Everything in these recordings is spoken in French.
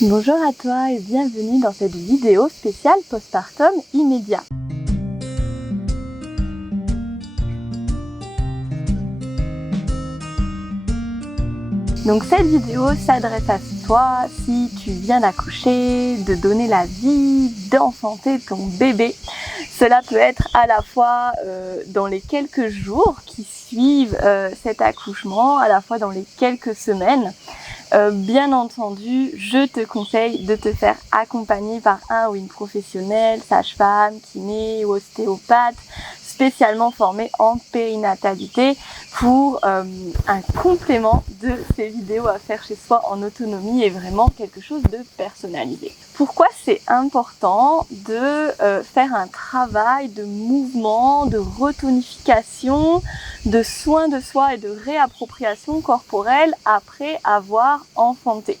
Bonjour à toi et bienvenue dans cette vidéo spéciale postpartum immédiat. Donc cette vidéo s'adresse à toi si tu viens d'accoucher, de donner la vie, d'enfanter ton bébé. Cela peut être à la fois dans les quelques jours qui suivent cet accouchement, à la fois dans les quelques semaines. Bien entendu, je te conseille de te faire accompagner par un ou une professionnelle, sage-femme, kiné ou ostéopathe, spécialement formée en périnatalité pour un complément de ces vidéos à faire chez soi en autonomie et vraiment quelque chose de personnalisé. Pourquoi c'est important de faire un travail de mouvement, de retonification, de soins de soi et de réappropriation corporelle après avoir enfanté?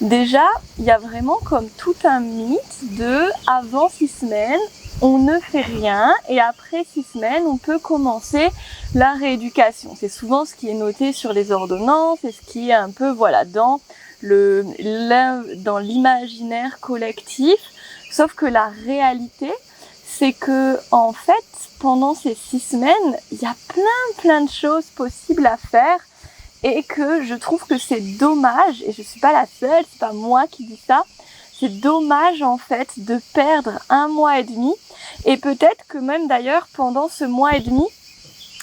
Déjà, il y a vraiment comme tout un mythe de avant 6 semaines, on ne fait rien et après 6 semaines, on peut commencer la rééducation. C'est souvent ce qui est noté sur les ordonnances et ce qui est un peu dans l'imaginaire collectif. Sauf que la réalité, c'est que en fait, pendant ces 6 semaines, il y a plein de choses possibles à faire. Et que je trouve que c'est dommage, et je suis pas la seule, c'est pas moi qui dis ça, c'est dommage en fait de perdre 1 mois et demi, et peut-être que même d'ailleurs pendant ce mois et demi,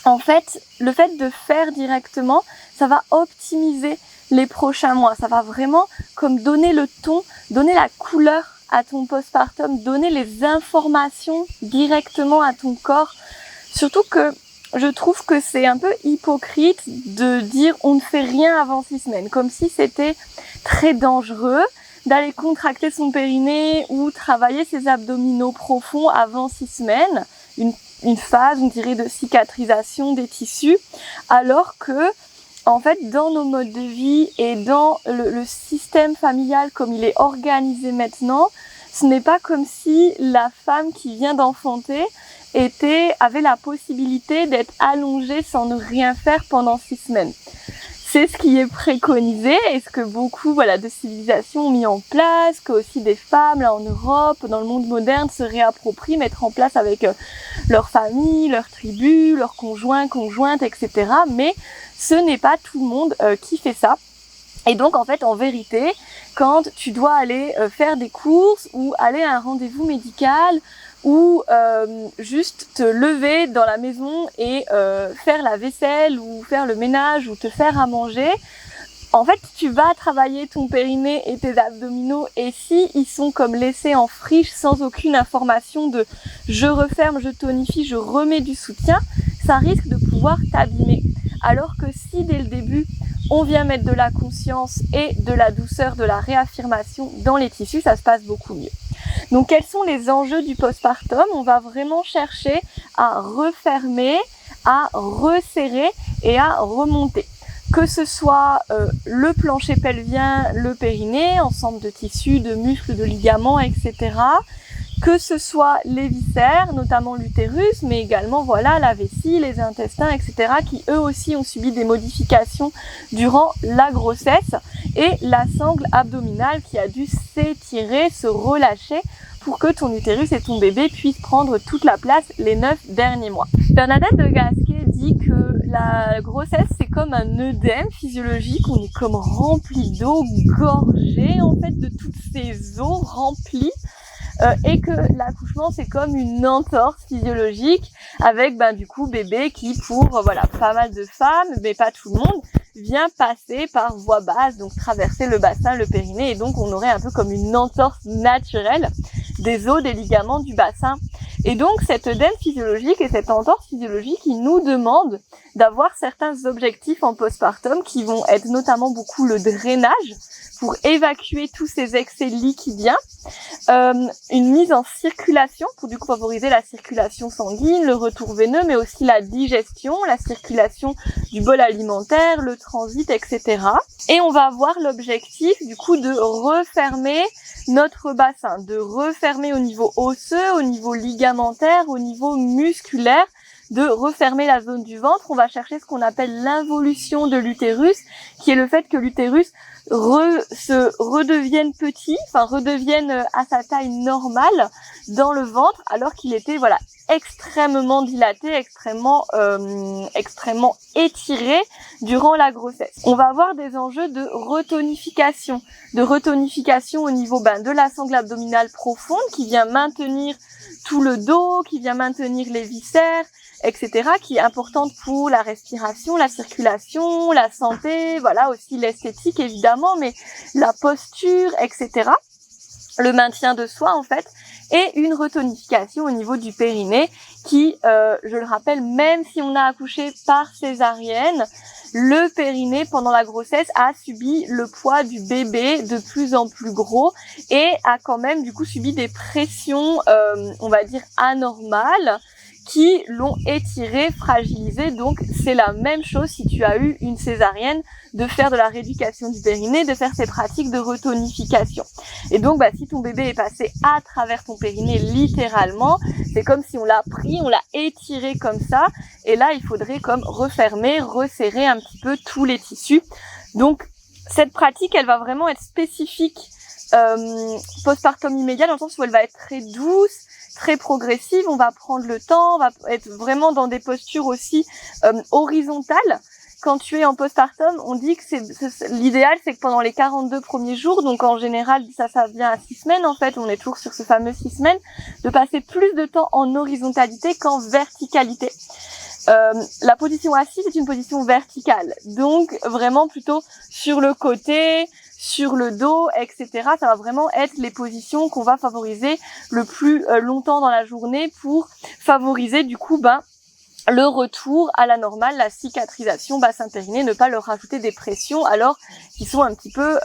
en fait, le fait de faire directement, ça va optimiser les prochains mois, ça va vraiment comme donner le ton, donner la couleur à ton postpartum, donner les informations directement à ton corps, surtout que je trouve que c'est un peu hypocrite de dire on ne fait rien avant 6 semaines, comme si c'était très dangereux d'aller contracter son périnée ou travailler ses abdominaux profonds avant 6 semaines, une phase, on dirait, de cicatrisation des tissus, alors que en fait, dans nos modes de vie et dans le système familial comme il est organisé maintenant, ce n'est pas comme si la femme qui vient d'enfanter avait la possibilité d'être allongée sans ne rien faire pendant 6 semaines. C'est ce qui est préconisé et ce que beaucoup de civilisations ont mis en place, que aussi des femmes là en Europe, dans le monde moderne, se réapproprient, mettre en place avec leur famille, leur tribu, leurs conjoints, conjointes, etc. Mais ce n'est pas tout le monde qui fait ça. Et donc en fait, en vérité, quand tu dois aller faire des courses ou aller à un rendez-vous médical ou juste te lever dans la maison et faire la vaisselle ou faire le ménage ou te faire à manger, en fait, tu vas travailler ton périnée et tes abdominaux, et si ils sont comme laissés en friche sans aucune information de je referme, je tonifie, je remets du soutien, ça risque de pouvoir t'abîmer. Alors que si dès le début, on vient mettre de la conscience et de la douceur, de la réaffirmation dans les tissus, ça se passe beaucoup mieux. Donc quels sont les enjeux du postpartum? On va vraiment chercher à refermer, à resserrer et à remonter. Que ce soit le plancher pelvien, le périnée, ensemble de tissus, de muscles, de ligaments, etc. Que ce soit les viscères, notamment l'utérus, mais également la vessie, les intestins, etc. qui eux aussi ont subi des modifications durant la grossesse, et la sangle abdominale qui a dû s'étirer, se relâcher pour que ton utérus et ton bébé puissent prendre toute la place les 9 derniers mois. Bernadette de Gasquet dit que la grossesse c'est comme un œdème physiologique, on est comme rempli d'eau, gorgé en fait de toutes ces eaux remplies, et que l'accouchement c'est comme une entorse physiologique avec du coup bébé qui pour pas mal de femmes, mais pas tout le monde, vient passer par voie basse, donc traverser le bassin, le périnée, et donc on aurait un peu comme une entorse naturelle des os, des ligaments du bassin. Et donc cet œdème physiologique et cette entorse physiologique, il nous demande d'avoir certains objectifs en postpartum qui vont être notamment beaucoup le drainage pour évacuer tous ces excès liquidiens, une mise en circulation pour du coup favoriser la circulation sanguine, le retour veineux, mais aussi la digestion, la circulation du bol alimentaire, le transit, etc. Et on va avoir l'objectif du coup de refermer notre bassin, de refermer au niveau osseux, au niveau ligamentaire, au niveau musculaire, de refermer la zone du ventre. On va chercher ce qu'on appelle l'involution de l'utérus, qui est le fait que l'utérus se redevienne petit, enfin redevienne à sa taille normale dans le ventre, alors qu'il était voilà extrêmement dilaté, extrêmement étiré durant la grossesse. On va avoir des enjeux de retonification au niveau de la sangle abdominale profonde qui vient maintenir tout le dos, qui vient maintenir les viscères, etc., qui est importante pour la respiration, la circulation, la santé, voilà, aussi l'esthétique évidemment, mais la posture, etc., le maintien de soi en fait, et une retonification au niveau du périnée qui, je le rappelle, même si on a accouché par césarienne, le périnée pendant la grossesse a subi le poids du bébé de plus en plus gros et a quand même du coup subi des pressions, on va dire anormales, qui l'ont étiré, fragilisé. Donc c'est la même chose si tu as eu une césarienne, de faire de la rééducation du périnée, de faire ces pratiques de retonification. Et donc si ton bébé est passé à travers ton périnée littéralement, c'est comme si on l'a pris, on l'a étiré comme ça, et là il faudrait comme refermer, resserrer un petit peu tous les tissus. Donc cette pratique, elle va vraiment être spécifique postpartum immédiat, dans le sens où elle va être très douce, très progressive, on va prendre le temps, on va être vraiment dans des postures aussi horizontales. Quand tu es en postpartum, on dit que l'idéal, c'est que pendant les 42 premiers jours, donc en général, ça vient à 6 semaines en fait, on est toujours sur ce fameux 6 semaines, de passer plus de temps en horizontalité qu'en verticalité. La position assise est une position verticale, donc vraiment plutôt sur le côté, sur le dos, etc. Ça va vraiment être les positions qu'on va favoriser le plus longtemps dans la journée pour favoriser du coup le retour à la normale, la cicatrisation bassin-périnée, ne pas leur rajouter des pressions alors qu'ils sont un petit peu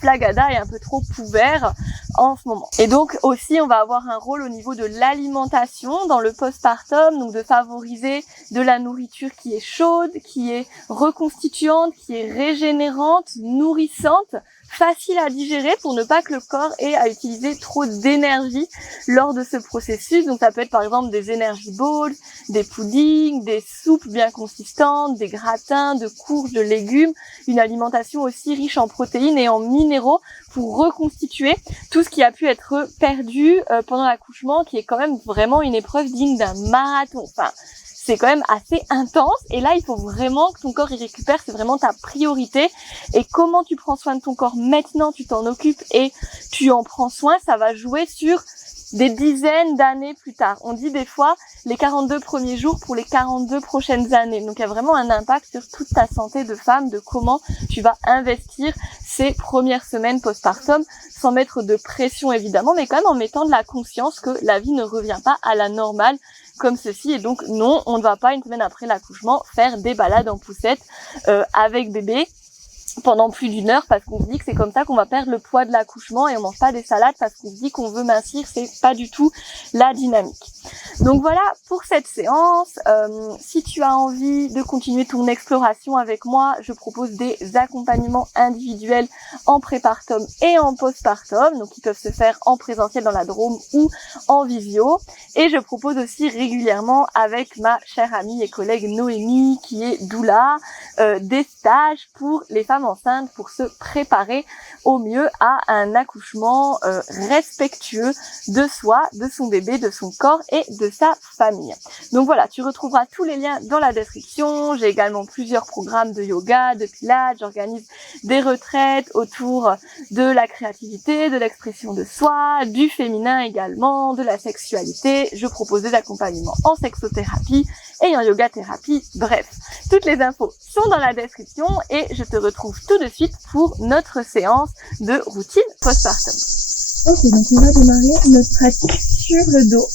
flagada et un peu trop couverts en ce moment. Et donc aussi on va avoir un rôle au niveau de l'alimentation dans le postpartum, donc de favoriser de la nourriture qui est chaude, qui est reconstituante, qui est régénérante, nourrissante, facile à digérer pour ne pas que le corps ait à utiliser trop d'énergie lors de ce processus. Donc ça peut être par exemple des energy balls, des puddings, des soupes bien consistantes, des gratins de courges, de légumes, une alimentation aussi riche en protéines et en minéraux pour reconstituer tout ce qui a pu être perdu pendant l'accouchement, qui est quand même vraiment une épreuve digne d'un marathon. Enfin, c'est quand même assez intense et là il faut vraiment que ton corps y récupère, c'est vraiment ta priorité. Et comment tu prends soin de ton corps maintenant, tu t'en occupes et tu en prends soin, ça va jouer sur des dizaines d'années plus tard. On dit des fois les 42 premiers jours pour les 42 prochaines années. Donc il y a vraiment un impact sur toute ta santé de femme, de comment tu vas investir ces premières semaines postpartum, sans mettre de pression évidemment, mais quand même en mettant de la conscience que la vie ne revient pas à la normale comme ceci. Et donc non, on ne va pas une semaine après l'accouchement faire des balades en poussette avec bébé pendant plus d'une heure, parce qu'on se dit que c'est comme ça qu'on va perdre le poids de l'accouchement, et on mange pas des salades parce qu'on se dit qu'on veut mincir. C'est pas du tout la dynamique. Donc voilà pour cette séance. Si tu as envie de continuer ton exploration avec moi, je propose des accompagnements individuels en prépartum et en postpartum, donc qui peuvent se faire en présentiel dans la Drôme ou en visio. Et je propose aussi régulièrement avec ma chère amie et collègue Noémie, qui est doula, des stages pour les femmes enceintes pour se préparer au mieux à un accouchement respectueux de soi, de son bébé, de son corps et de sa famille. Donc voilà, tu retrouveras tous les liens dans la description. J'ai également plusieurs programmes de yoga, de pilates, j'organise des retraites autour de la créativité, de l'expression de soi, du féminin également, de la sexualité. Je propose des accompagnements en sexothérapie et en yoga thérapie. Bref, toutes les infos sont dans la description et je te retrouve tout de suite pour notre séance de routine postpartum. Ok, donc on va démarrer notre pratique sur le dos.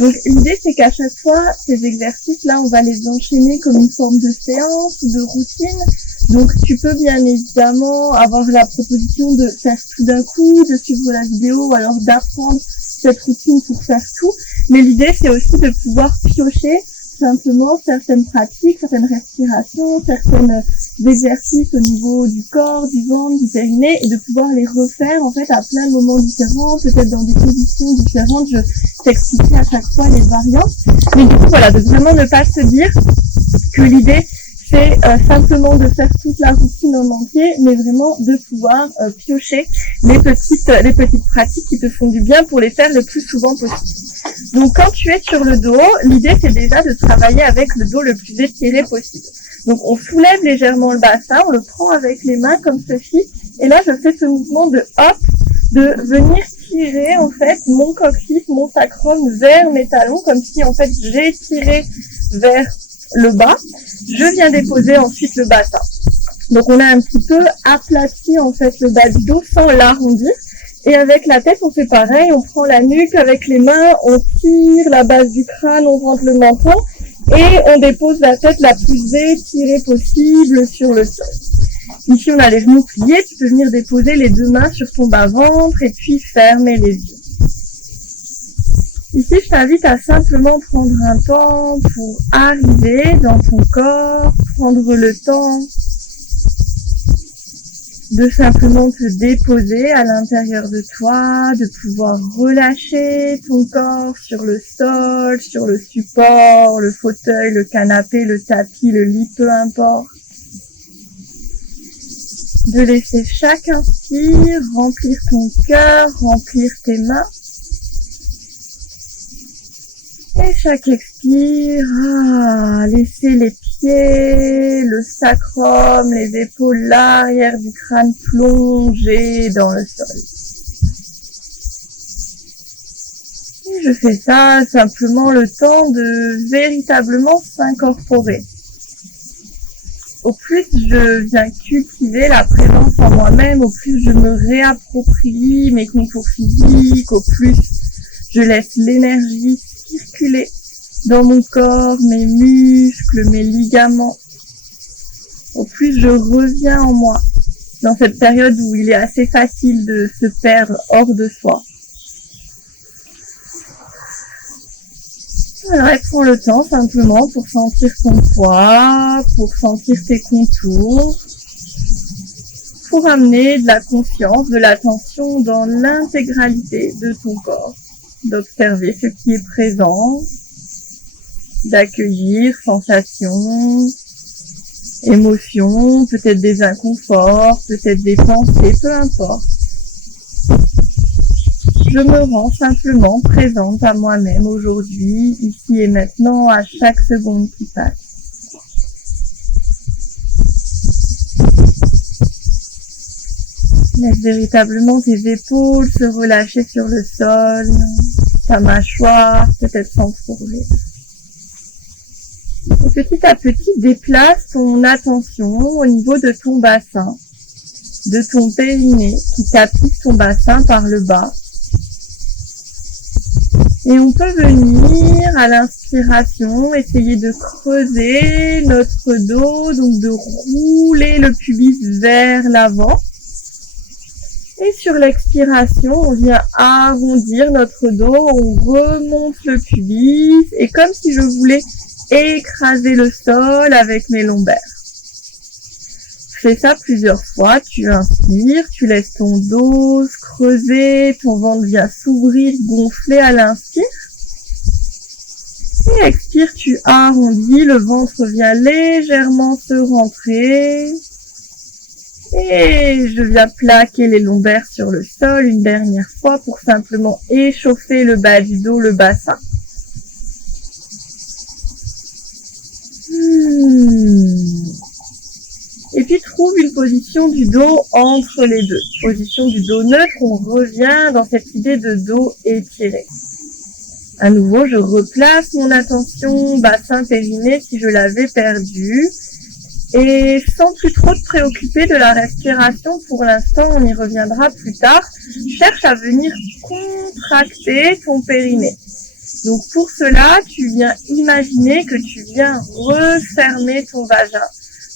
Donc l'idée c'est qu'à chaque fois, ces exercices-là, on va les enchaîner comme une forme de séance ou de routine. Donc tu peux bien évidemment avoir la proposition de faire tout d'un coup, de suivre la vidéo ou alors d'apprendre cette routine pour faire tout. Mais l'idée c'est aussi de pouvoir piocher simplement certaines pratiques, certaines respirations, certains exercices au niveau du corps, du ventre, du périnée, et de pouvoir les refaire en fait à plein de moments différents, peut-être dans des positions différentes. Je t'expliquerai à chaque fois les variantes. Mais du coup voilà, de vraiment ne pas se dire que l'idée c'est simplement de faire toute la routine en entier, mais vraiment de pouvoir piocher les petites pratiques qui te font du bien pour les faire le plus souvent possible. Donc quand tu es sur le dos, l'idée c'est déjà de travailler avec le dos le plus étiré possible. Donc on soulève légèrement le bassin, on le prend avec les mains comme ceci, et là je fais ce mouvement de hop, de venir tirer en fait mon coccyx, mon sacrum vers mes talons, comme si en fait j'étirais vers le bas. Je viens déposer ensuite le bassin. Donc on a un petit peu aplati en fait le bas du dos sans l'arrondir. Et avec la tête, on fait pareil, on prend la nuque avec les mains, on tire la base du crâne, on rentre le menton et on dépose la tête la plus étirée possible sur le sol. Ici, on a les genoux pliés, tu peux venir déposer les deux mains sur ton bas-ventre et puis fermer les yeux. Ici, je t'invite à simplement prendre un temps pour arriver dans ton corps, prendre le temps de simplement te déposer à l'intérieur de toi, de pouvoir relâcher ton corps sur le sol, sur le support, le fauteuil, le canapé, le tapis, le lit, peu importe. De laisser chaque inspire remplir ton cœur, remplir tes mains. Et chaque expire, laisser les pieds, le sacrum, les épaules, l'arrière du crâne plonger dans le sol. Et je fais ça simplement le temps de véritablement s'incorporer. Au plus je viens cultiver la présence en moi-même, au plus je me réapproprie mes contours physiques, au plus je laisse l'énergie circuler dans mon corps, mes muscles, mes ligaments. Au plus je reviens en moi, dans cette période où il est assez facile de se perdre hors de soi. Alors, prends le temps simplement pour sentir ton poids, pour sentir tes contours, pour amener de la conscience, de l'attention dans l'intégralité de ton corps, d'observer ce qui est présent, d'accueillir sensations, émotions, peut-être des inconforts, peut-être des pensées, peu importe. Je me rends simplement présente à moi-même aujourd'hui, ici et maintenant, à chaque seconde qui passe. Laisse véritablement tes épaules se relâcher sur le sol, ta mâchoire peut-être s'entrouvrir. Et petit à petit, déplace ton attention au niveau de ton bassin, de ton périnée qui tapisse ton bassin par le bas. Et on peut venir à l'inspiration, essayer de creuser notre dos, donc de rouler le pubis vers l'avant. Et sur l'expiration, on vient arrondir notre dos, on remonte le pubis, et comme si je voulais écraser le sol avec mes lombaires. Fais ça plusieurs fois, tu inspires, tu laisses ton dos se creuser, ton ventre vient s'ouvrir, gonfler à l'inspire. Et expire, tu arrondis, le ventre vient légèrement se rentrer. Et je viens plaquer les lombaires sur le sol une dernière fois pour simplement échauffer le bas du dos, le bassin. Et puis trouve une position du dos entre les deux. Position du dos neutre, on revient dans cette idée de dos étiré. À nouveau, je replace mon attention bassin périnée si je l'avais perdu. Et sans plus trop te préoccuper de la respiration pour l'instant, on y reviendra plus tard. Cherche à venir contracter ton périnée. Donc pour cela, tu viens imaginer que tu viens refermer ton vagin,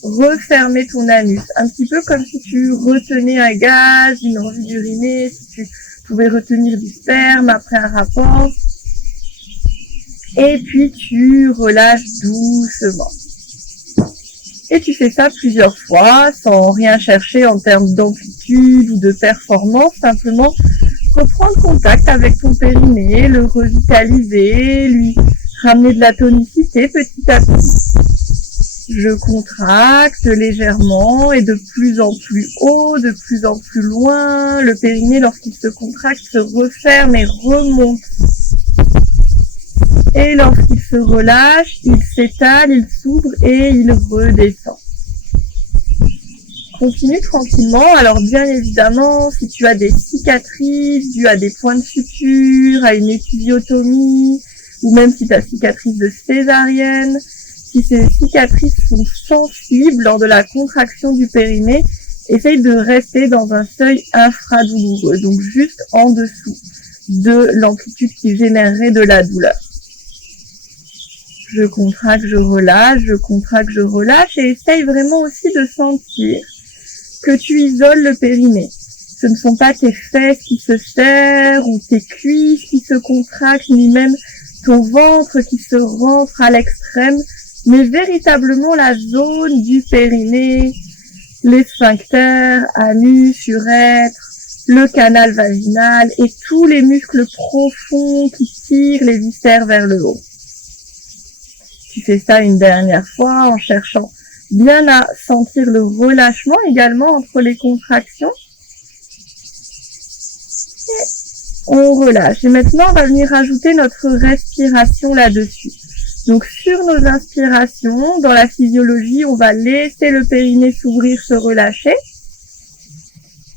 refermer ton anus, un petit peu comme si tu retenais un gaz, une envie d'uriner, si tu pouvais retenir du sperme après un rapport. Et puis tu relâches doucement. Et tu fais ça plusieurs fois sans rien chercher en termes d'amplitude ou de performance, simplement reprendre contact avec ton périnée, le revitaliser, lui ramener de la tonicité petit à petit. Je contracte légèrement et de plus en plus haut, de plus en plus loin. Le périnée, lorsqu'il se contracte, se referme et remonte. Et lorsqu'il se relâche, il s'étale, il s'ouvre et il redescend. Continue tranquillement. Alors bien évidemment, si tu as des cicatrices dues à des points de suture, à une épisiotomie, ou même si tu as cicatrice de césarienne, si ces cicatrices sont sensibles lors de la contraction du périnée, essaye de rester dans un seuil infradouloureux, donc juste en dessous de l'amplitude qui générerait de la douleur. Je contracte, je relâche, je contracte, je relâche et essaye vraiment aussi de sentir que tu isoles le périnée. Ce ne sont pas tes fesses qui se serrent ou tes cuisses qui se contractent, ni même ton ventre qui se rentre à l'extrême, mais véritablement la zone du périnée, les sphincters, anus, urètre, le canal vaginal et tous les muscles profonds qui tirent les viscères vers le haut. Tu fais ça une dernière fois en cherchant bien à sentir le relâchement également entre les contractions. Et on relâche. Et maintenant, on va venir rajouter notre respiration là-dessus. Donc, sur nos inspirations, dans la physiologie, on va laisser le périnée s'ouvrir, se relâcher.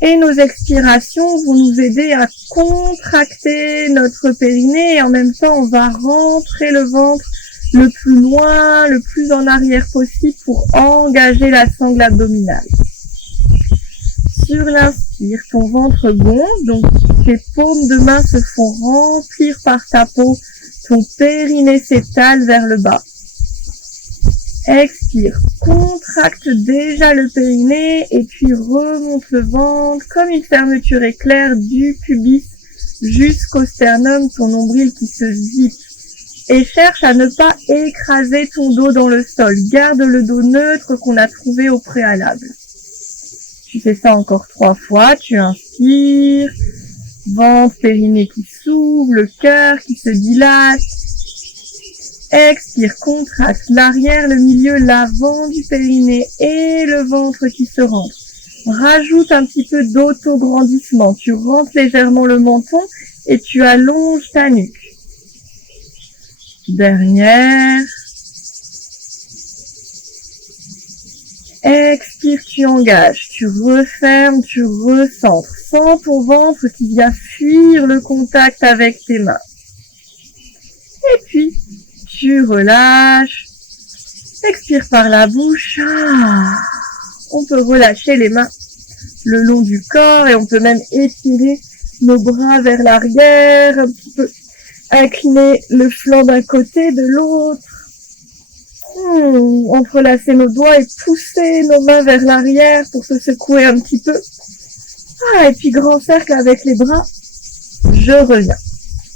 Et nos expirations vont nous aider à contracter notre périnée et en même temps, on va rentrer le ventre le plus loin, le plus en arrière possible pour engager la sangle abdominale. Sur l'inspire, ton ventre gonfle, donc tes paumes de main se font remplir par ta peau, ton périnée s'étale vers le bas. Expire, contracte déjà le périnée et puis remonte le ventre comme une fermeture éclair du pubis jusqu'au sternum, ton nombril qui se zippe. Et cherche à ne pas écraser ton dos dans le sol. Garde le dos neutre qu'on a trouvé au préalable. Tu fais ça encore 3 fois. Tu inspires. Ventre, périnée qui s'ouvre. Le cœur qui se dilate. Expire, contracte l'arrière, le milieu, l'avant du périnée et le ventre qui se rentre. Rajoute un petit peu d'autograndissement. Tu rentres légèrement le menton et tu allonges ta nuque. Dernière. Expire, tu engages, tu refermes, tu recentres. Sens ton ventre qui vient fuir le contact avec tes mains. Et puis, tu relâches. Expire par la bouche. On peut relâcher les mains le long du corps et on peut même étirer nos bras vers l'arrière, un petit peu incliner le flanc d'un côté, de l'autre. Entrelacer nos doigts et pousser nos mains vers l'arrière pour se secouer un petit peu. Et puis grand cercle avec les bras. Je reviens.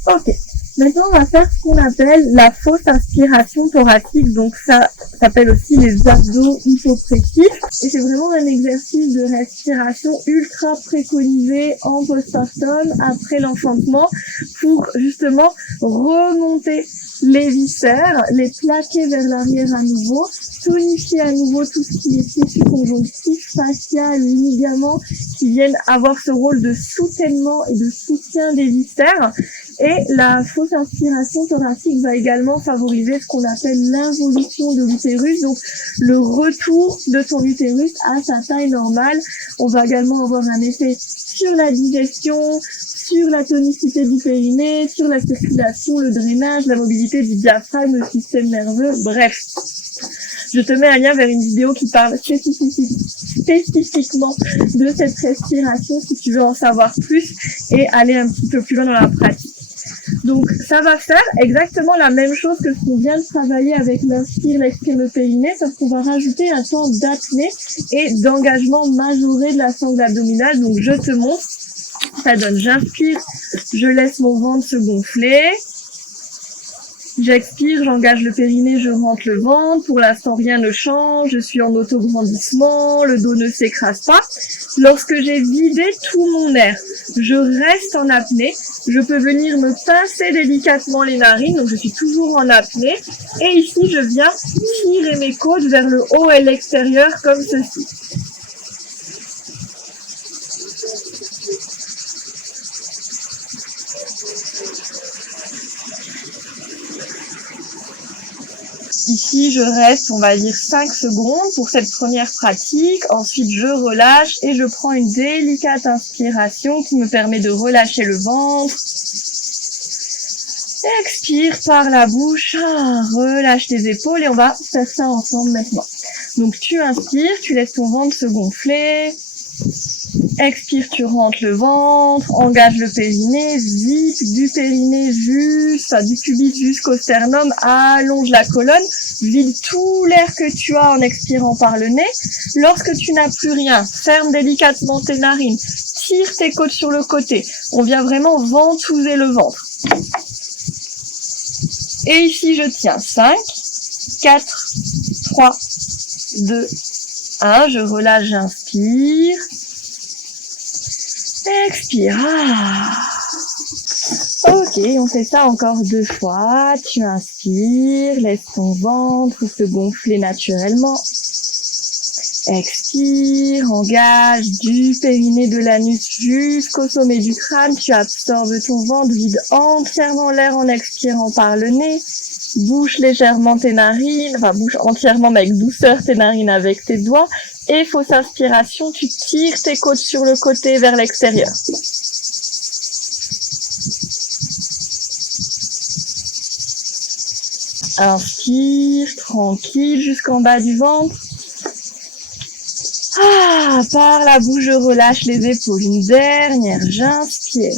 Ok. Maintenant, on va faire ce qu'on appelle la fausse inspiration thoracique. Donc, ça s'appelle aussi les abdos hypopressifs. Et c'est vraiment un exercice de respiration ultra préconisé en postpartum après l'enfantement pour justement remonter les viscères, les plaquer vers l'arrière à nouveau, tonifier à nouveau tout ce qui est tissu conjonctif, facial, ligaments qui viennent avoir ce rôle de soutènement et de soutien des viscères. Et la fausse inspiration thoracique va également favoriser ce qu'on appelle l'involution de l'utérus, donc le retour de ton utérus à sa taille normale. On va également avoir un effet sur la digestion, sur la tonicité du périnée, sur la circulation, le drainage, la mobilité du diaphragme, le système nerveux, bref. Je te mets un lien vers une vidéo qui parle spécifiquement de cette respiration si tu veux en savoir plus et aller un petit peu plus loin dans la pratique. Donc, ça va faire exactement la même chose que ce qu'on vient de travailler avec l'inspire, l'expire, le périnée, sauf qu'on va rajouter un temps d'apnée et d'engagement majoré de la sangle abdominale. Donc, je te montre. Ça donne, j'inspire, je laisse mon ventre se gonfler. J'expire, j'engage le périnée, je rentre le ventre. Pour l'instant, rien ne change. Je suis en auto-grandissement. Le dos ne s'écrase pas. Lorsque j'ai vidé tout mon air, je reste en apnée. Je peux venir me pincer délicatement les narines. Donc, je suis toujours en apnée. Et ici, je viens tirer mes côtes vers le haut et l'extérieur comme ceci. Ici, je reste, on va dire 5 secondes pour cette première pratique. Ensuite, je relâche et je prends une délicate inspiration qui me permet de relâcher le ventre. Expire par la bouche, relâche tes épaules et on va faire ça ensemble maintenant. Donc, tu inspires, tu laisses ton ventre se gonfler. Expire, tu rentres le ventre, engage le périnée, zip du périnée du pubis jusqu'au sternum, allonge la colonne, vide tout l'air que tu as en expirant par le nez. Lorsque tu n'as plus rien, ferme délicatement tes narines, tire tes côtes sur le côté. On vient vraiment ventouser le ventre. Et ici, je tiens 5, 4, 3, 2, 1. Je relâche, j'inspire. Expire. Ok, on fait ça encore 2 fois. Tu inspires, laisse ton ventre se gonfler naturellement. Expire, engage du périnée de l'anus jusqu'au sommet du crâne. Tu absorbes ton ventre, vide entièrement l'air en expirant par le nez. Bouche légèrement tes narines, bouche entièrement mais avec douceur tes narines avec tes doigts. Et fausse inspiration, tu tires tes côtes sur le côté vers l'extérieur. Inspire, tranquille, jusqu'en bas du ventre. Par la bouche, je relâche les épaules. Une dernière, j'inspire.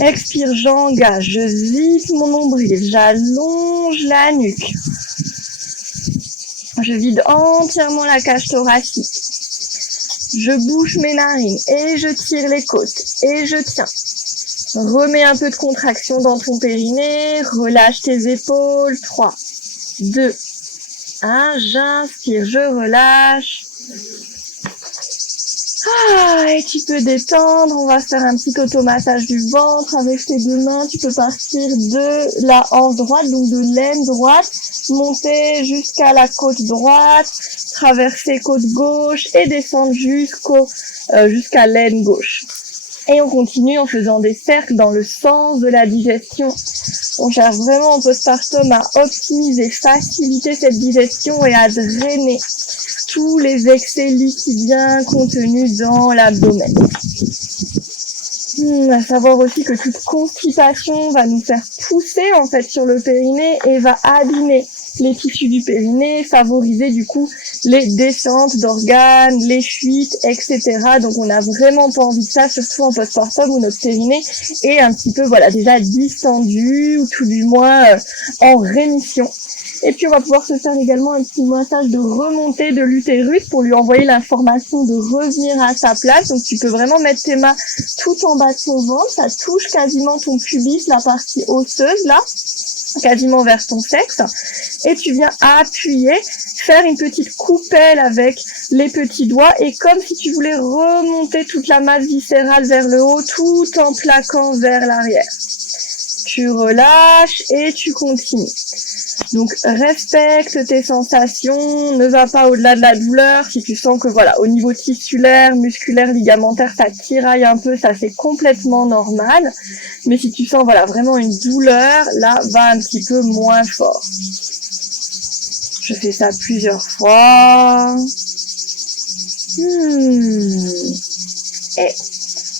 Expire, j'engage, je zippe mon nombril, j'allonge la nuque. Je vide entièrement la cage thoracique. Je bouche mes narines et je tire les côtes et je tiens. Remets un peu de contraction dans ton périnée, relâche tes épaules. 3, 2, 1, j'inspire, je relâche. Et tu peux détendre, on va faire un petit automassage du ventre avec tes 2 mains. Tu peux partir de la hanche droite, donc de l'aine droite, monter jusqu'à la côte droite, traverser côte gauche et descendre jusqu'à l'aine gauche. Et on continue en faisant des cercles dans le sens de la digestion. On cherche vraiment en postpartum à optimiser, faciliter cette digestion et à drainer tous les excès liquidiens contenus dans l'abdomen. À savoir aussi que toute constipation va nous faire pousser en fait sur le périnée et va abîmer les tissus du périnée, favoriser du coup les descentes d'organes, les fuites, etc. Donc on n'a vraiment pas envie de ça, surtout en postpartum où notre périnée est un petit peu déjà distendu ou tout du moins en rémission. Et puis on va pouvoir se faire également un petit massage de remontée de l'utérus pour lui envoyer l'information de revenir à sa place. Donc tu peux vraiment mettre tes mains tout en bas de ton ventre, ça touche quasiment ton pubis, la partie osseuse là, quasiment vers ton sexe. Et tu viens appuyer, faire une petite coupelle avec les petits doigts et comme si tu voulais remonter toute la masse viscérale vers le haut tout en plaquant vers l'arrière. Tu relâches et tu continues. Donc respecte tes sensations, ne va pas au-delà de la douleur. Si tu sens que au niveau tissulaire, musculaire, ligamentaire, ça tiraille un peu, ça c'est complètement normal. Mais si tu sens vraiment une douleur, là va un petit peu moins fort. Je fais ça plusieurs fois. Et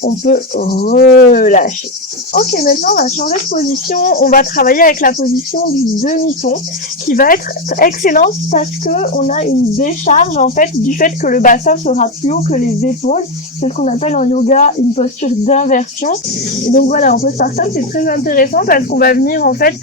on peut relâcher. Ok, maintenant on va changer de position, on va travailler avec la position du demi-ton qui va être excellente parce que on a une décharge en fait du fait que le bassin sera plus haut que les épaules. C'est ce qu'on appelle en yoga une posture d'inversion. Et donc en postpartum c'est très intéressant parce qu'on va venir en fait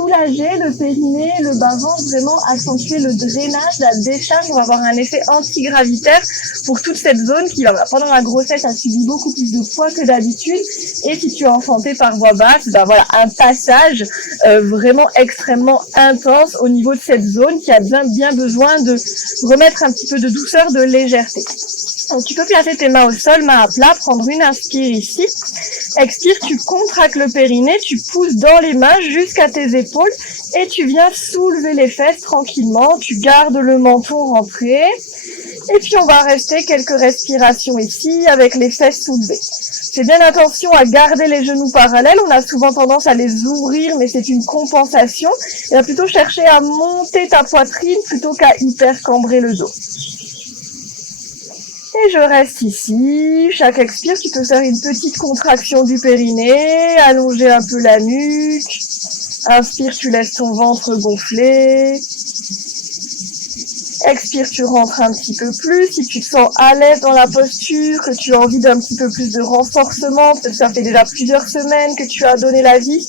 soulager le périnée, le bas-ventre, vraiment accentuer le drainage, la décharge. On va avoir un effet antigravitaire pour toute cette zone qui, pendant la grossesse, a subi beaucoup plus de poids que d'habitude. Et si tu es enfanté par voie basse, voilà, un passage vraiment extrêmement intense au niveau de cette zone qui a bien besoin de remettre un petit peu de douceur, de légèreté. Donc, tu peux placer tes mains au sol, mains à plat, prendre une inspire ici. Expire, tu contractes le périnée, tu pousses dans les mains jusqu'à tes épaules et tu viens soulever les fesses tranquillement. Tu gardes le menton rentré. Et puis, on va rester quelques respirations ici avec les fesses soulevées. Fais bien attention à garder les genoux parallèles. On a souvent tendance à les ouvrir, mais c'est une compensation. Et à plutôt chercher à monter ta poitrine plutôt qu'à hyper cambrer le dos. Et je reste ici. Chaque expire, tu peux faire une petite contraction du périnée, allonger un peu la nuque. Inspire, tu laisses ton ventre gonfler. Expire, tu rentres un petit peu plus. Si tu te sens à l'aise dans la posture, que tu as envie d'un petit peu plus de renforcement, peut-être que ça fait déjà plusieurs semaines que tu as donné la vie,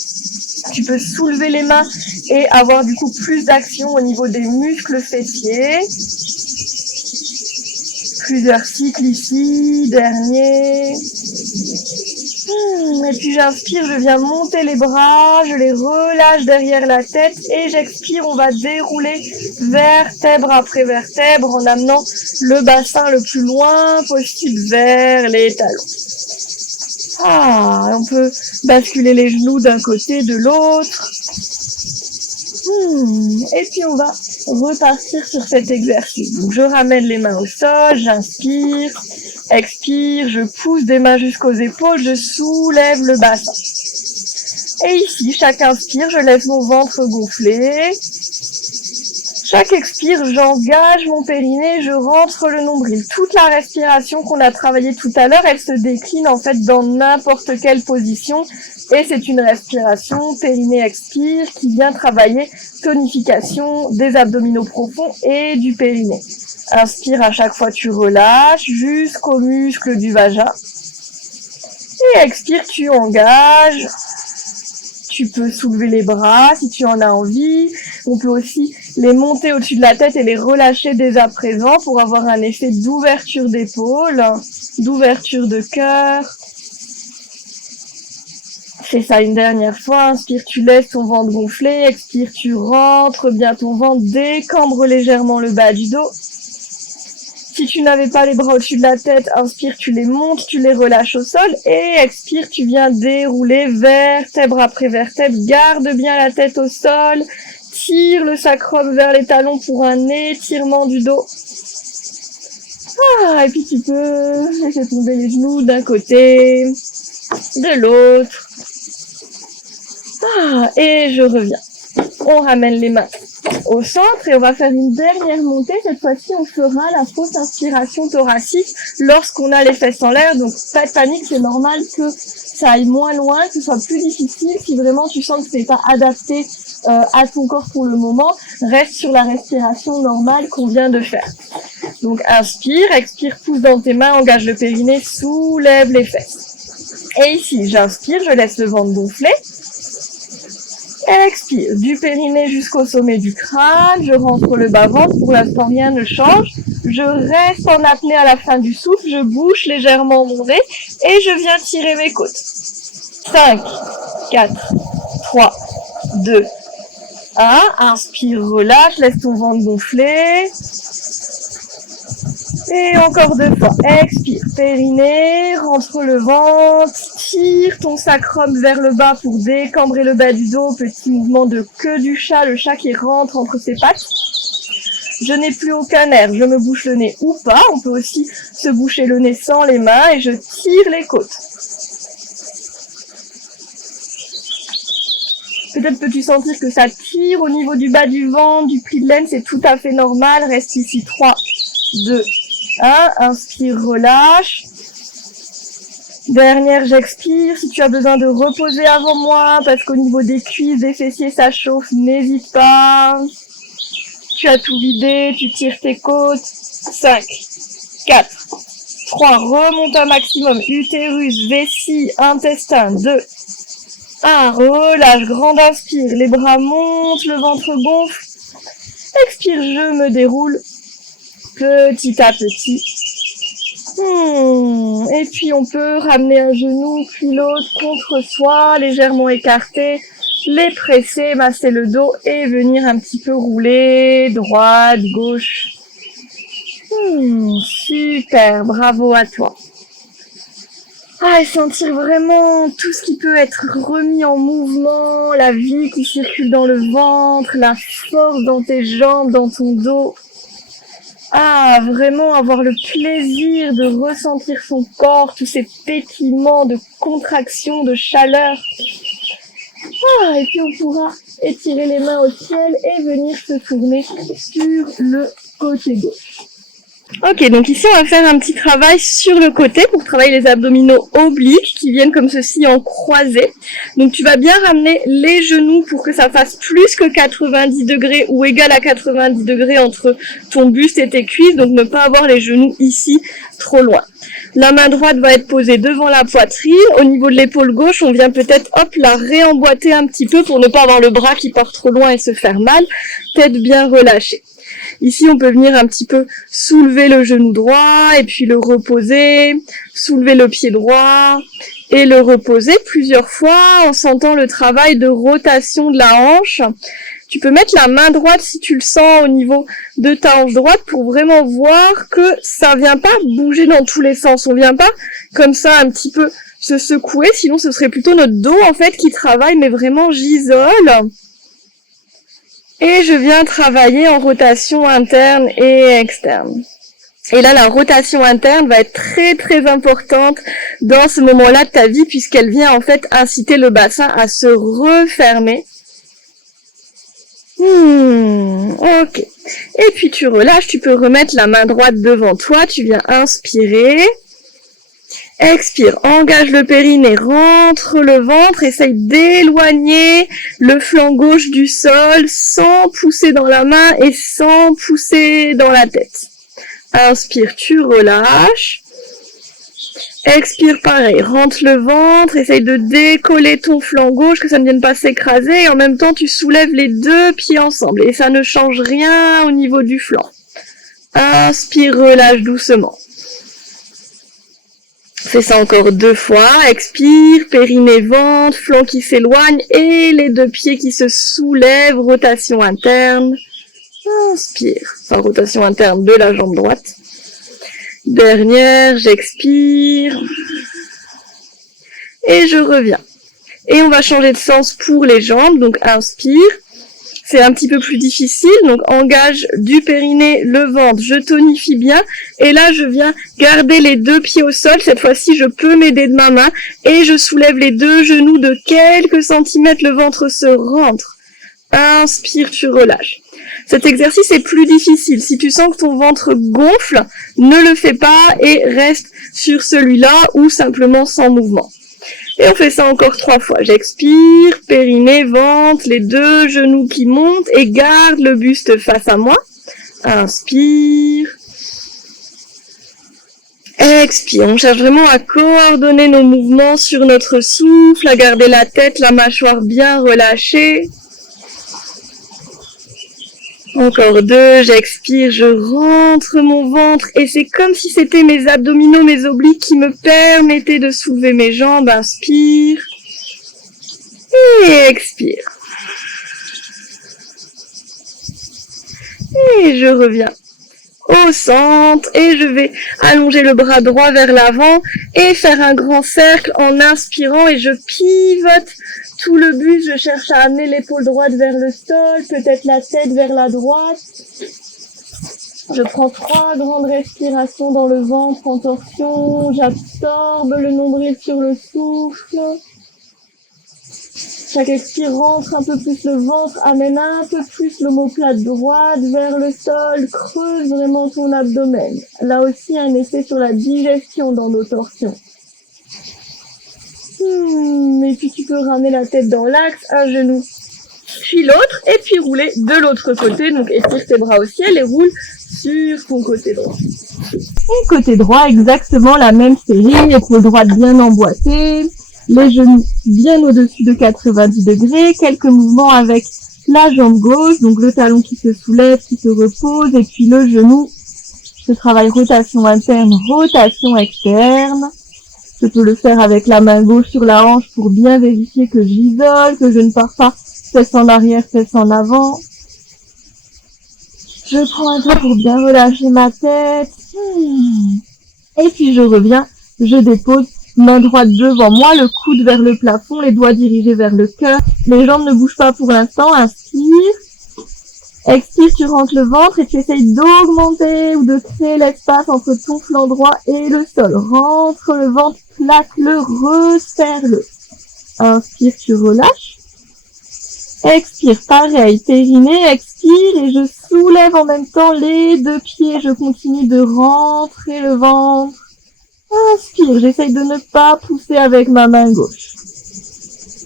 tu peux soulever les mains et avoir du coup plus d'action au niveau des muscles fessiers. Plusieurs cycles ici, dernier. Et puis j'inspire, je viens monter les bras, je les relâche derrière la tête et j'expire, on va dérouler vertèbre après vertèbre en amenant le bassin le plus loin possible vers les talons. On peut basculer les genoux d'un côté, de l'autre. Et puis on va repartir sur cet exercice. Donc je ramène les mains au sol, j'inspire, expire, je pousse des mains jusqu'aux épaules, je soulève le bassin. Et ici, chaque inspire, je laisse mon ventre gonfler. Chaque expire, j'engage mon périnée, je rentre le nombril. Toute la respiration qu'on a travaillée tout à l'heure, elle se décline en fait dans n'importe quelle position. Et c'est une respiration périnée expire qui vient travailler tonification des abdominaux profonds et du périnée. Inspire, à chaque fois tu relâches jusqu'aux muscles du vagin. Et expire, tu engages. Tu peux soulever les bras si tu en as envie. On peut aussi les monter au-dessus de la tête et les relâcher dès à présent pour avoir un effet d'ouverture d'épaule, d'ouverture de cœur. Fais ça une dernière fois. Inspire, tu laisses ton ventre gonfler. Expire, tu rentres bien ton ventre. Décambre légèrement le bas du dos. Si tu n'avais pas les bras au-dessus de la tête, inspire, tu les montes, tu les relâches au sol. Et expire, tu viens dérouler vertèbre après vertèbre. Garde bien la tête au sol. Tire le sacrum vers les talons pour un étirement du dos. Et puis tu peux laisser tomber les genoux d'un côté, de l'autre. Et je reviens. On ramène les mains au centre et on va faire une dernière montée. Cette fois-ci, on fera la fausse inspiration thoracique lorsqu'on a les fesses en l'air. Donc, pas de panique, c'est normal que ça aille moins loin, que ce soit plus difficile. Si vraiment tu sens que c'est pas adapté à ton corps pour le moment, reste sur la respiration normale qu'on vient de faire. Donc, inspire, expire, pousse dans tes mains, engage le périnée, soulève les fesses. Et ici, j'inspire, je laisse le ventre gonfler. Expire, du périnée jusqu'au sommet du crâne, je rentre le bas-ventre, pour l'instant rien ne change, je reste en apnée à la fin du souffle, je bouche légèrement mon nez et je viens tirer mes côtes. 5, 4, 3, 2, 1, inspire, relâche, laisse ton ventre gonfler. Et encore 2 fois, expire, périnée, rentre le ventre, tire ton sacrum vers le bas pour décambrer le bas du dos, petit mouvement de queue du chat, le chat qui rentre entre ses pattes. Je n'ai plus aucun nerf, je me bouche le nez ou pas, on peut aussi se boucher le nez sans les mains et je tire les côtes. Peut-être peux-tu sentir que ça tire au niveau du bas du ventre, du pli de laine, c'est tout à fait normal, reste ici 3, 2, 1, inspire, relâche. Dernière, j'expire. Si tu as besoin de reposer avant moi, parce qu'au niveau des cuisses, des fessiers, ça chauffe, n'hésite pas. Tu as tout vidé, tu tires tes côtes. 5, 4, 3, remonte un maximum. Utérus, vessie, intestin. 2, Ah, relâche, grande inspire, les bras montent, le ventre gonfle. Expire, je me déroule petit à petit. Et puis on peut ramener un genou puis l'autre contre soi, légèrement écarté, les presser, masser le dos et venir un petit peu rouler, droite, gauche. Super, bravo à toi. Ah, et sentir vraiment tout ce qui peut être remis en mouvement, la vie qui circule dans le ventre, la force dans tes jambes, dans ton dos. Ah, vraiment avoir le plaisir de ressentir son corps, tous ces pétillements de contraction, de chaleur. Ah, et puis on pourra étirer les mains au ciel et venir se tourner sur le côté gauche. Ok, donc ici on va faire un petit travail sur le côté pour travailler les abdominaux obliques qui viennent comme ceci en croisée. Donc tu vas bien ramener les genoux pour que ça fasse plus que 90 degrés ou égal à 90 degrés entre ton buste et tes cuisses, donc ne pas avoir les genoux ici trop loin. La main droite va être posée devant la poitrine. Au niveau de l'épaule gauche, on vient peut-être la réemboîter un petit peu pour ne pas avoir le bras qui part trop loin et se faire mal. Tête bien relâchée. Ici, on peut venir un petit peu soulever le genou droit et puis le reposer, soulever le pied droit et le reposer plusieurs fois en sentant le travail de rotation de la hanche. Tu peux mettre la main droite si tu le sens au niveau de ta hanche droite pour vraiment voir que ça vient pas bouger dans tous les sens. On vient pas comme ça un petit peu se secouer, sinon ce serait plutôt notre dos en fait qui travaille, mais vraiment j'isole. Et je viens travailler en rotation interne et externe. Et là, la rotation interne va être très très importante dans ce moment-là de ta vie puisqu'elle vient en fait inciter le bassin à se refermer. Ok. Et puis tu relâches, tu peux remettre la main droite devant toi, tu viens inspirer. Expire, engage le périnée, rentre le ventre, essaye d'éloigner le flanc gauche du sol sans pousser dans la main et sans pousser dans la tête. Inspire, tu relâches. Expire, pareil, rentre le ventre, essaye de décoller ton flanc gauche, que ça ne vienne pas s'écraser, et en même temps tu soulèves les deux pieds ensemble, et ça ne change rien au niveau du flanc. Inspire, relâche doucement. Fais ça encore 2 fois, expire, périnée, ventre, flanc qui s'éloigne et les deux pieds qui se soulèvent, rotation interne. Inspire, enfin rotation interne de la jambe droite. Dernière, j'expire et je reviens. Et on va changer de sens pour les jambes, donc inspire. C'est un petit peu plus difficile, donc engage du périnée, le ventre, je tonifie bien, et là je viens garder les deux pieds au sol, cette fois-ci je peux m'aider de ma main, et je soulève les deux genoux de quelques centimètres, le ventre se rentre. Inspire, tu relâches. Cet exercice est plus difficile, si tu sens que ton ventre gonfle, ne le fais pas et reste sur celui-là ou simplement sans mouvement. Et on fait ça encore 3 fois. J'expire, périnée, ventre, les deux genoux qui montent et garde le buste face à moi. Inspire. Expire. On cherche vraiment à coordonner nos mouvements sur notre souffle, à garder la tête, la mâchoire bien relâchée. Encore 2, j'expire, je rentre mon ventre et c'est comme si c'était mes abdominaux, mes obliques qui me permettaient de soulever mes jambes. Inspire et expire. Et je reviens au centre et je vais allonger le bras droit vers l'avant et faire un grand cercle en inspirant et je pivote tout le buste, je cherche à amener l'épaule droite vers le sol, peut-être la tête vers la droite. Je prends 3 grandes respirations dans le ventre en torsion, j'absorbe le nombril sur le souffle. Chaque expire rentre un peu plus le ventre, amène un peu plus l'omoplate droite vers le sol, creuse vraiment ton abdomen. Là aussi un effet sur la digestion dans nos torsions. Et puis tu peux ramener la tête dans l'axe, un genou puis l'autre, et puis rouler de l'autre côté. Donc étire tes bras au ciel et roule sur ton côté droit. Et côté droit, exactement la même série, épaule droite bien emboîtée, les genoux bien au-dessus de 90 degrés, quelques mouvements avec la jambe gauche, donc le talon qui se soulève, qui se repose, et puis le genou. Je travaille rotation interne, rotation externe. Je peux le faire avec la main gauche sur la hanche pour bien vérifier que j'isole, que je ne pars pas fesses en arrière, fesses en avant. Je prends un temps pour bien relâcher ma tête. Et puis je reviens, je dépose, main droite devant moi, le coude vers le plafond, les doigts dirigés vers le cœur. Les jambes ne bougent pas pour l'instant, inspire. Expire, tu rentres le ventre et tu essayes d'augmenter ou de créer l'espace entre ton flanc droit et le sol. Rentre le ventre, plaque-le, resserre-le. Inspire, tu relâches. Expire, pareil, périnée, expire et je soulève en même temps les deux pieds. Je continue de rentrer le ventre. Inspire, j'essaye de ne pas pousser avec ma main gauche.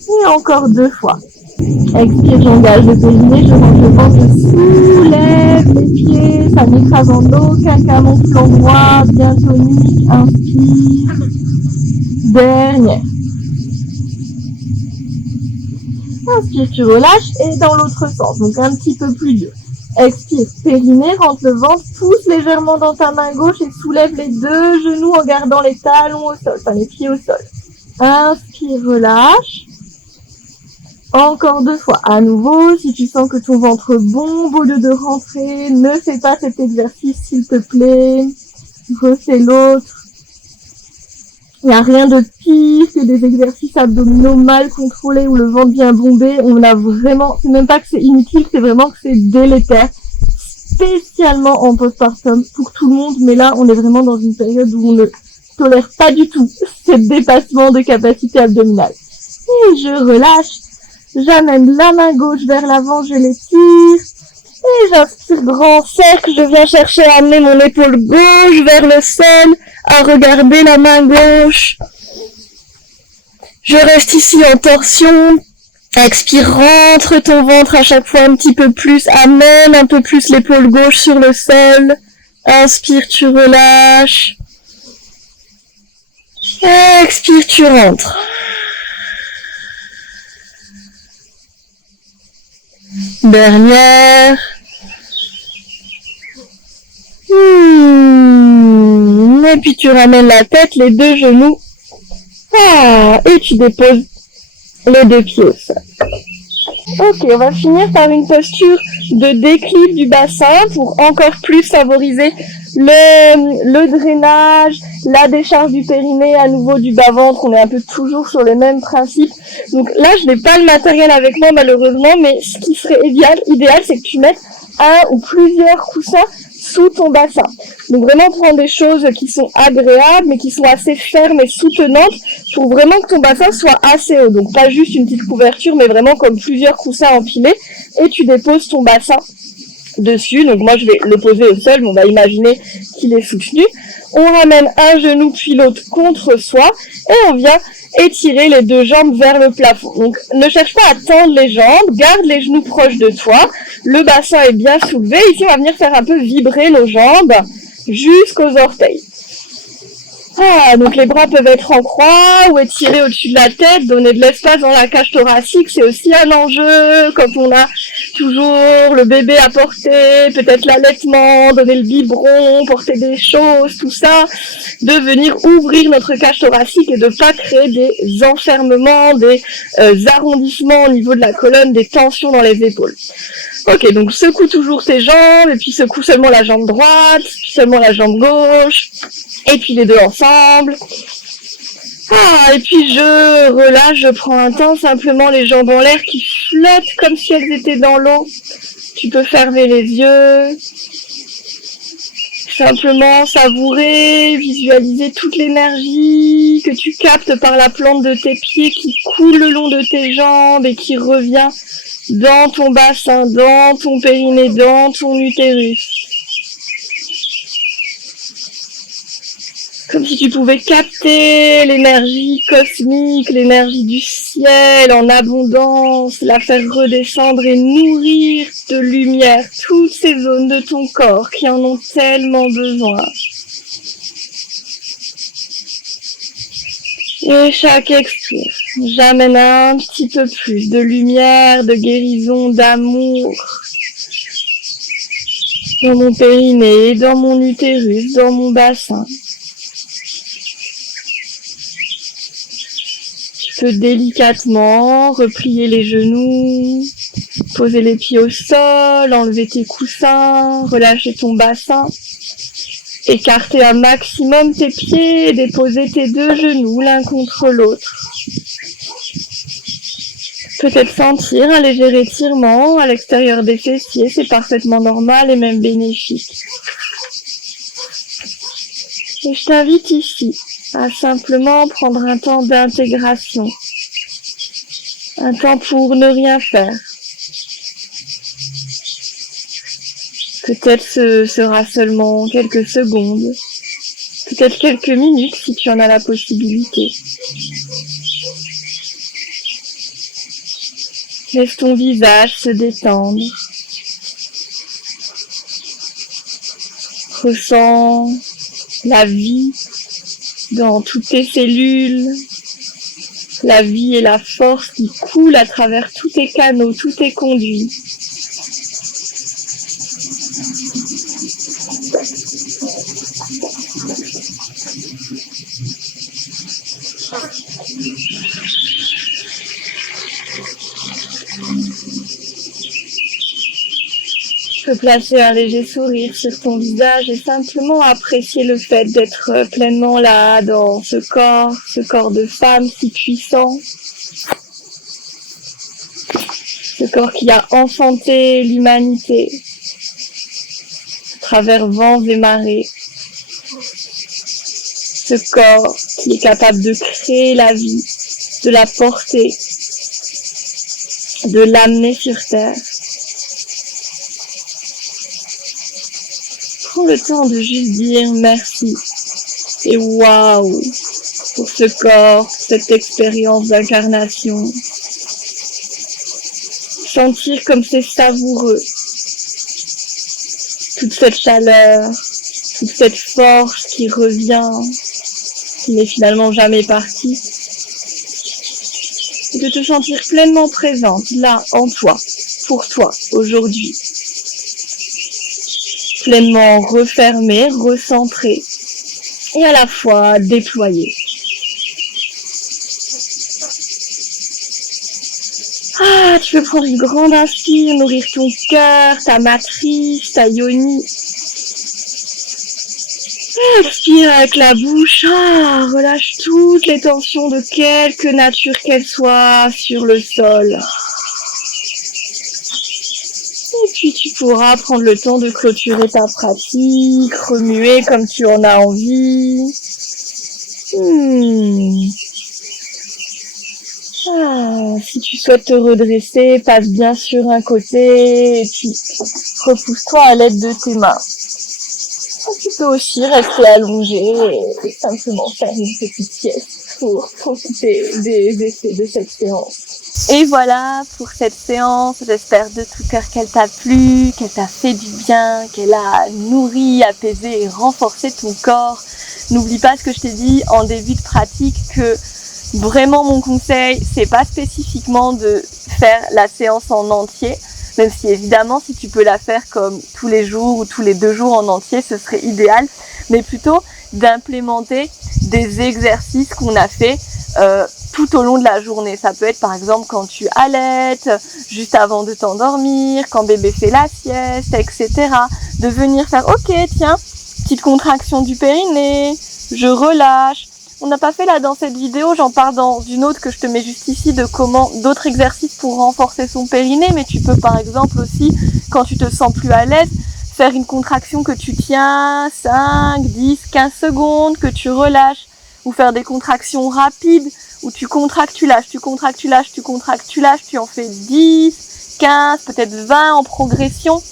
Et encore 2 fois. Expire, j'engage le périnée, je rentre le ventre, je soulève les pieds, ça n'écrase en aucun cas mon flanc droit, bien tonique, inspire. Dernière. Inspire, tu relâches et dans l'autre sens, donc un petit peu plus dur. Expire, périnée, rentre le ventre, pousse légèrement dans ta main gauche et soulève les deux genoux en gardant les talons au sol, enfin les pieds au sol. Inspire, relâche. Encore 2 fois. À nouveau, si tu sens que ton ventre bombe au lieu de rentrer, ne fais pas cet exercice s'il te plaît. Refais l'autre. Il n'y a rien de pire que des exercices abdominaux mal contrôlés où le ventre vient bomber. On a vraiment, c'est même pas que c'est inutile, c'est vraiment que c'est délétère. Spécialement en postpartum pour tout le monde, mais là, on est vraiment dans une période où on ne tolère pas du tout ce dépassement de capacité abdominale. Et je relâche. J'amène la main gauche vers l'avant, je l'étire. Et j'inspire grand cercle, je viens chercher à amener mon épaule gauche vers le sol, à regarder la main gauche. Je reste ici en torsion. Expire, rentre ton ventre à chaque fois un petit peu plus, amène un peu plus l'épaule gauche sur le sol. Inspire, tu relâches. Expire, tu rentres. Dernière. Et puis tu ramènes la tête, les deux genoux. Et tu déposes les deux pieds au sol. Ok, on va finir par une posture de déclive du bassin pour encore plus favoriser le drainage, la décharge du périnée, à nouveau du bas-ventre. On est un peu toujours sur les mêmes principes. Donc là, je n'ai pas le matériel avec moi malheureusement, mais ce qui serait idéal, c'est que tu mettes un ou plusieurs coussins sous ton bassin. Donc vraiment prendre des choses qui sont agréables, mais qui sont assez fermes et soutenantes pour vraiment que ton bassin soit assez haut. Donc pas juste une petite couverture, mais vraiment comme plusieurs coussins empilés. Et tu déposes ton bassin dessus. Donc moi je vais le poser au sol, mais on va imaginer qu'il est soutenu. On ramène un genou puis l'autre contre soi et on vient étirer les deux jambes vers le plafond. Donc ne cherche pas à tendre les jambes, garde les genoux proches de toi, le bassin est bien soulevé. Ici on va venir faire un peu vibrer nos jambes jusqu'aux orteils. Donc les bras peuvent être en croix ou étirés au-dessus de la tête, donner de l'espace dans la cage thoracique, c'est aussi un enjeu quand on a toujours le bébé à porter, peut-être l'allaitement, donner le biberon, porter des choses, tout ça, de venir ouvrir notre cage thoracique et de pas créer des enfermements, des arrondissements au niveau de la colonne, des tensions dans les épaules. Ok, donc secoue toujours tes jambes, et puis secoue seulement la jambe droite, puis seulement la jambe gauche, et puis les deux ensemble. Et puis je relâche, je prends un temps, simplement les jambes en l'air qui flottent comme si elles étaient dans l'eau. Tu peux fermer les yeux, simplement savourer, visualiser toute l'énergie que tu captes par la plante de tes pieds qui coule le long de tes jambes et qui revient dans ton bassin, dans ton périnée, dans ton utérus. Comme si tu pouvais capter l'énergie cosmique, l'énergie du ciel en abondance, la faire redescendre et nourrir de lumière toutes ces zones de ton corps qui en ont tellement besoin. Et chaque expire, j'amène un petit peu plus de lumière, de guérison, d'amour dans mon périnée, dans mon utérus, dans mon bassin. Tu peux délicatement replier les genoux, poser les pieds au sol, enlever tes coussins, relâcher ton bassin. Écarter un maximum tes pieds et déposer tes deux genoux l'un contre l'autre. Peut-être sentir un léger étirement à l'extérieur des fessiers, c'est parfaitement normal et même bénéfique. Et je t'invite ici à simplement prendre un temps d'intégration, un temps pour ne rien faire. Peut-être ce sera seulement quelques secondes, peut-être quelques minutes si tu en as la possibilité. Laisse ton visage se détendre. Ressens la vie dans toutes tes cellules, la vie et la force qui coulent à travers tous tes canaux, tous tes conduits. Tu peux placer un léger sourire sur ton visage et simplement apprécier le fait d'être pleinement là dans ce corps de femme si puissant, ce corps qui a enfanté l'humanité à travers vents et marées, ce corps qui est capable de créer la vie, de la porter, de l'amener sur terre. Prends le temps de juste dire merci et waouh pour ce corps, cette expérience d'incarnation. Sentir comme c'est savoureux, toute cette chaleur, toute cette force qui revient, qui n'est finalement jamais partie. Et de te sentir pleinement présente là en toi, pour toi, aujourd'hui. Pleinement refermé, recentré et à la fois déployé. Tu peux prendre une grande inspire, nourrir ton cœur, ta matrice, ta yoni. Expire avec la bouche, relâche toutes les tensions de quelque nature qu'elles soient sur le sol. Et puis tu pourras prendre le temps de clôturer ta pratique, remuer comme tu en as envie. Si tu souhaites te redresser, passe bien sur un côté et puis repousse-toi à l'aide de tes mains. Tu peux aussi rester allongé et simplement faire une petite sieste pour profiter des effets de cette séance. Et voilà pour cette séance, j'espère de tout cœur qu'elle t'a plu, qu'elle t'a fait du bien, qu'elle a nourri, apaisé et renforcé ton corps. N'oublie pas ce que je t'ai dit en début de pratique, que vraiment mon conseil, c'est pas spécifiquement de faire la séance en entier, même si évidemment si tu peux la faire comme tous les jours ou tous les 2 jours en entier, ce serait idéal, mais plutôt d'implémenter des exercices qu'on a fait tout au long de la journée. Ça peut être par exemple quand tu allaites, juste avant de t'endormir, quand bébé fait la sieste, etc. De venir faire, ok tiens, petite contraction du périnée, je relâche. On n'a pas fait là dans cette vidéo, j'en parle dans une autre que je te mets juste ici, de comment d'autres exercices pour renforcer son périnée, mais tu peux par exemple aussi, quand tu te sens plus à l'aise, faire une contraction que tu tiens 5, 10, 15 secondes, que tu relâches, ou faire des contractions rapides, où tu contractes, tu lâches, tu contractes, tu lâches, tu contractes, tu lâches, tu en fais 10, 15, peut-être 20 en progression.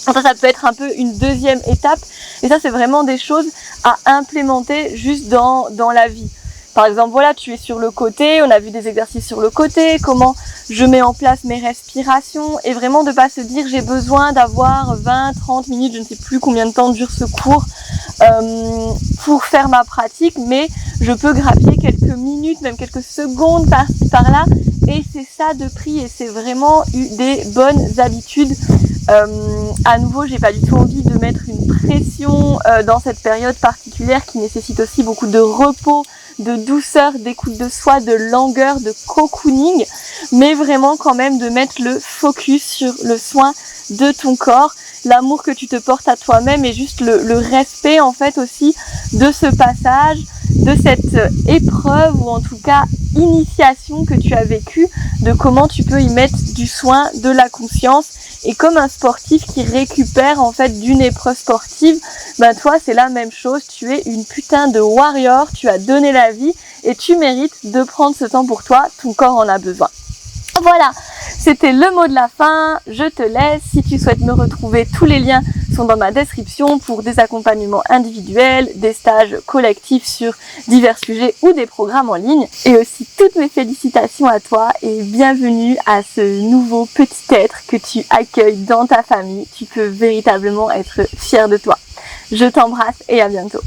Ça peut être un peu une deuxième étape, et ça c'est vraiment des choses à implémenter juste dans la vie. Par exemple, voilà, tu es sur le côté, on a vu des exercices sur le côté, comment je mets en place mes respirations, et vraiment de pas se dire j'ai besoin d'avoir 20, 30 minutes, je ne sais plus combien de temps dure ce cours, pour faire ma pratique, mais je peux grappiller quelques minutes, même quelques secondes par-ci par-là, et c'est ça de prix, et c'est vraiment des bonnes habitudes. À nouveau, j'ai pas du tout envie de mettre une pression dans cette période particulière qui nécessite aussi beaucoup de repos, de douceur, d'écoute de soi, de langueur, de cocooning, mais vraiment quand même de mettre le focus sur le soin de ton corps, l'amour que tu te portes à toi-même et juste le respect en fait aussi de ce passage, de cette épreuve ou en tout cas initiation que tu as vécue, de comment tu peux y mettre du soin, de la conscience. Et comme un sportif qui récupère en fait d'une épreuve sportive, ben toi c'est la même chose, tu es une putain de warrior, tu as donné la vie et tu mérites de prendre ce temps pour toi, ton corps en a besoin. Voilà, c'était le mot de la fin, je te laisse. Si tu souhaites me retrouver, tous les liens sont dans ma description pour des accompagnements individuels, des stages collectifs sur divers sujets ou des programmes en ligne. Et aussi toutes mes félicitations à toi et bienvenue à ce nouveau petit être que tu accueilles dans ta famille. Tu peux véritablement être fier de toi. Je t'embrasse et à bientôt.